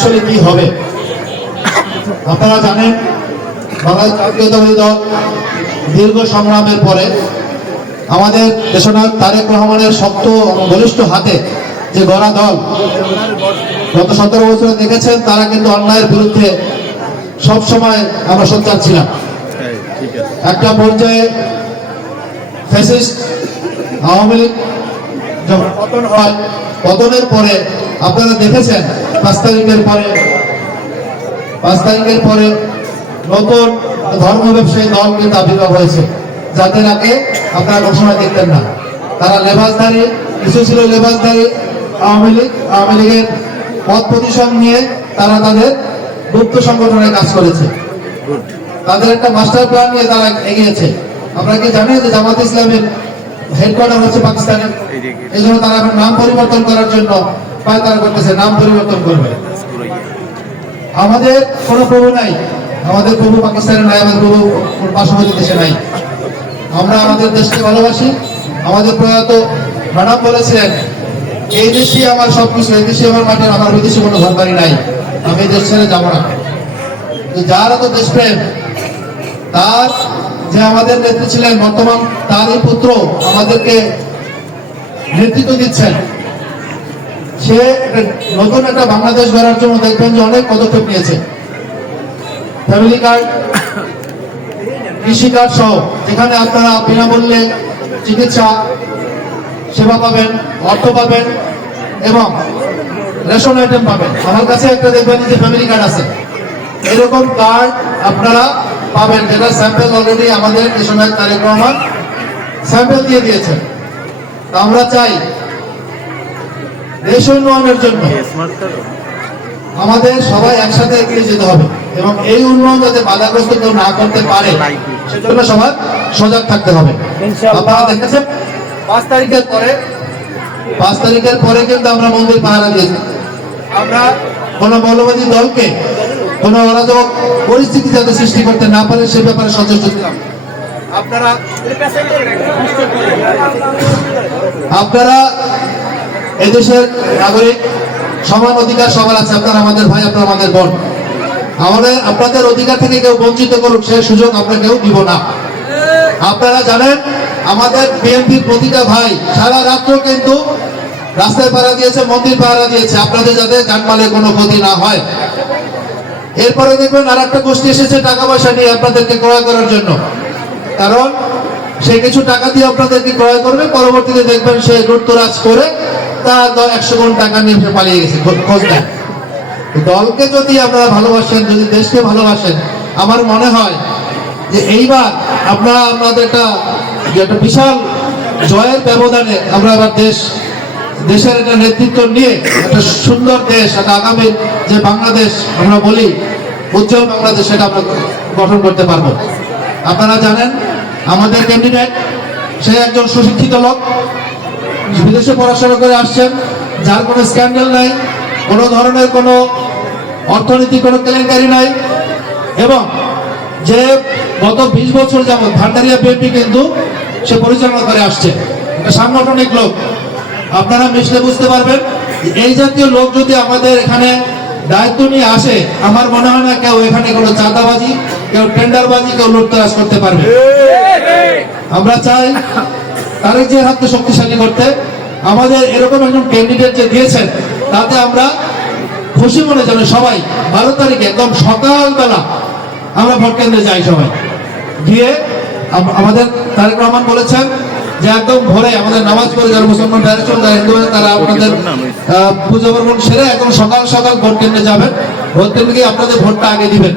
আসলে কি হবে। আপনারা জানেন বাংলাদেশ জাতীয়তাবাদী দল দীর্ঘ সংগ্রামের পরে আমাদের দেশনায়ক তারেক রহমানের শক্ত বলিষ্ঠ হাতে যে গড়া দল, গত 17 বছরে দেখেছেন তারা কিন্তু অন্যায়ের বিরুদ্ধে সবসময় আমরা সোচ্চার ছিলাম। একটা পর্যায়ে ফ্যাসিস্ট আওয়ামী লীগ যখন পতন হয়, পতনের পরে আপনারা দেখেছেন 5 তারিখের পরে নতুন ধর্ম ব্যবসায়ী দল কিন্তু আবির্ভাব হয়েছে, যাদের আগে আপনারা ঘোষণা দেখতেন না। তারা লেবাসধারী, কিছু ছিল লেবাসধারী আওয়ামী লীগের পদ প্রতিষ্ঠান নিয়ে তারা তাদের গুপ্ত সংগঠনে কাজ করেছে। তাদের একটা মাস্টার প্ল্যান নিয়ে তারা এগিয়েছে। আপনারা কি জানেন যে জামাত ইসলামের হেডকোয়ার্টার হচ্ছে পাকিস্তানে? এই জন্য তারা এখন নাম পরিবর্তন করার জন্য পায়তারা করতেছে, নাম পরিবর্তন করবে। আমাদের কোনো প্রভু নাই, আমাদের প্রভু পাকিস্তানে নাই, আমাদের প্রভু পার্শ্ববর্তী দেশে নাই। আমরা আমাদের দেশকে ভালোবাসি। আমাদের প্রয়াত ম্যাডাম বলেছিলেন, এই দেশই আমার সবকিছু, এই দেশই আমার মাটি, আমার বিদেশে কোনো ঘর বাড়ি নাই, আমি দেশ ছেড়ে যাবো না। যার এত দেশপ্রেম, তার যে আমাদের নেত্রী ছিলেন, বর্তমান তারই পুত্র আমাদেরকে নেতৃত্ব দিচ্ছেন। সে নতুন একটা বাংলাদেশ গড়ার জন্য দেখবেন যে অনেক পদক্ষেপ নিয়েছে। ফ্যামিলি কার্ড, কৃষি কার্ড সহ, যেখানে আপনারা বিনামূল্যে চিকিৎসা সেবা পাবেন, অর্থ পাবেন এবং রেশন আইটেম পাবেন। আমার কাছে একটা দেখবেন যে ফ্যামিলি কার্ড আছে, এরকম কার্ড আপনারা পাবেন, যেটা স্যাম্পল অলরেডি আমাদের দেশনায়ক তারেক রহমান স্যাম্পল দিয়ে দিয়েছেন। আমরা চাই দেশ উন্নয়নের জন্য আমাদের সবাই একসাথে এগিয়ে যেতে হবে এবং এই উন্নয়ন যাতে বাধাগ্রস্ত কেউ না করতে পারে সেজন্য সবার সজাগ থাকতে হবে। আপনারা দেখেছেন 5 তারিখের পরে কিন্তু আমরা মন্দির পাহারা দিয়েছি। আমরা কোন মৌলবাদী দলকে কোন অরাজক পরিস্থিতি যাতে সৃষ্টি করতে না পারে সে ব্যাপারে সচেষ্ট ছিলাম। আপনারা এদেশের নাগরিক, সমান অধিকার সবার আছে। আপনারা আমাদের ভাই, আপনারা আমাদের বোন। আপনাদের অধিকার থেকে কেউ বঞ্চিত করুক সে সুযোগ আমরা কেউ দিব না। আপনারা জানেন আমাদের বিএনপির প্রতিটা ভাই সারা রাত্র কিন্তু রাস্তায় পাহারা দিয়েছে, মন্দির পাহারা দিয়েছে, আপনাদের যাতে জানমালে কোনো ক্ষতি না হয়। এরপরে দেখবেন আর একটা গোষ্ঠী এসেছে টাকা পয়সা নিয়ে আপনাদেরকে ক্রয় করার জন্য, কারণ সে কিছু টাকা দিয়ে আপনাদেরকে ক্রয় করবে, পরবর্তীতে দেখবেন সে লুটতরাজ করে তার 100 গুণ টাকা নিয়ে পালিয়ে গেছে। খোঁজ দেন। দলকে যদি আপনারা ভালোবাসেন, যদি দেশকে ভালোবাসেন, আমার মনে হয় যে এইবার আপনারা আমাদের একটা বিশাল জয়ের ব্যবধানে আমরা এবার দেশের একটা নেতৃত্ব নিয়ে একটা সুন্দর দেশ, একটা আগামী যে বাংলাদেশ আমরা বলি উজ্জ্বল বাংলাদেশ, সেটা আমরা গঠন করতে পারবো। আপনারা জানেন আমাদের ক্যান্ডিডেট সে একজন সুশিক্ষিত লোক, বিদেশে পড়াশোনা করে আসছেন, যার কোনো স্ক্যান্ডাল নাই, কোনো ধরনের কোনো অর্থনৈতিক কোনো কেলেঙ্কারি নাই এবং যে গত 20 বছর যাবৎ ভান্ডারিয়া বিএনপি কিন্তু সে পরিচালনা করে আসছে, একটা সাংগঠনিক লোক। আপনারা মিশলে বুঝতে পারবেন এই জাতীয় লোক যদি আমাদের এখানে দায়িত্ব নিয়ে আসে, আমার মনে হয় না কেউ এখানে কোনো চাঁদাবাজি, কেউ টেন্ডারবাজি, কেউ লুটতরাজ করতে পারবে। আমরা চাই তারেক জিয়ার হাতকে শক্তিশালী করতে। আমাদের এরকম একজন ক্যান্ডিডেট যে দিয়েছেন তাতে আমরা খুশি মনে যেন সবাই 12 তারিখে একদম সকালবেলা আমরা ভোট কেন্দ্রে যাই, সবাই গিয়ে আমাদের তারেক রহমান বলেছেন যে একদম ভোরে আমাদের নামাজ পড়ে যারা মুসলমান ডাইরেকশন, যারা হিন্দু তারা আপনাদের পুজো পার্বণ সেরে একদম সকাল সকাল ভোট কেন্দ্রে যাবেন। ভোট কেন্দ্রে গিয়ে আপনাদের ভোটটা আগে দিবেন,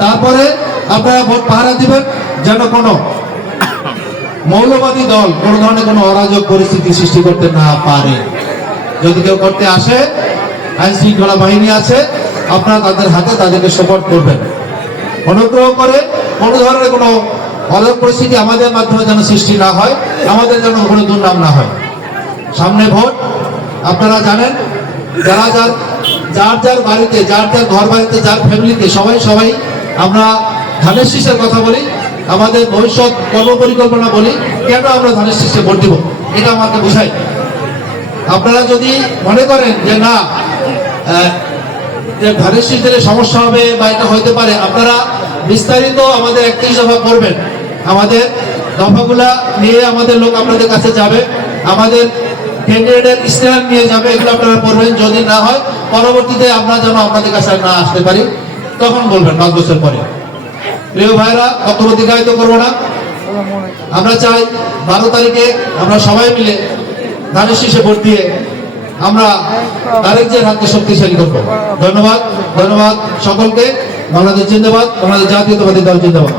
তারপরে আপনারা ভোট পাহারা দিবেন যেন কোনো মৌলবাদী দল কোনো ধরনের কোনো অরাজক পরিস্থিতি সৃষ্টি করতে না পারে। যদি কেউ করতে আসে, আইন শৃঙ্খলা বাহিনী আছে, আপনারা তাদের হাতে তাদেরকে সাপোর্ট করবেন। অনুগ্রহ করে কোনো ধরনের কোনো অরাজক পরিস্থিতি আমাদের মাধ্যমে যেন সৃষ্টি না হয়, আমাদের যেন কোনো দুর্নাম না হয়। সামনে ভোট, আপনারা জানেন যার যার বাড়িতে, যার ঘর বাড়িতে, যার ফ্যামিলিতে সবাই আমরা ধানের শীষের কথা বলি, আমাদের ভবিষ্যৎ কর্মপরিকল্পনা বলি, কেন আমরা ধানের শীষে ভোট দিব এটা আমাকে বুঝাই। আপনারা যদি মনে করেন যে না যে ধানের শীষ দিলে সমস্যা হবে বা এটা হইতে পারে, আপনারা বিস্তারিত আমাদের 31 দফা করবেন। আমাদের দফাগুলা নিয়ে আমাদের লোক আপনাদের কাছে যাবে, আমাদের ক্যান্ডিডেটের স্ট্যান্ড নিয়ে যাবে, এগুলো আপনারা করবেন। যদি না হয় পরবর্তীতে আমরা যেন আপনাদের কাছে না আসতে পারি, তখন বলবেন 5 বছর পরে। প্রিয় ভাইরা, বক্তব্য দীর্ঘায়িত করবো না। আমরা চাই 12 তারিখে আমরা সবাই মিলে ধানের শীষে ভোট দিয়ে আমরা তারেক জিয়ার হাতকে শক্তিশালী করবো। ধন্যবাদ, ধন্যবাদ সকলকে। বাংলাদেশ জিন্দাবাদ, বাংলাদেশ জাতীয়তাবাদী দল জিন্দাবাদ।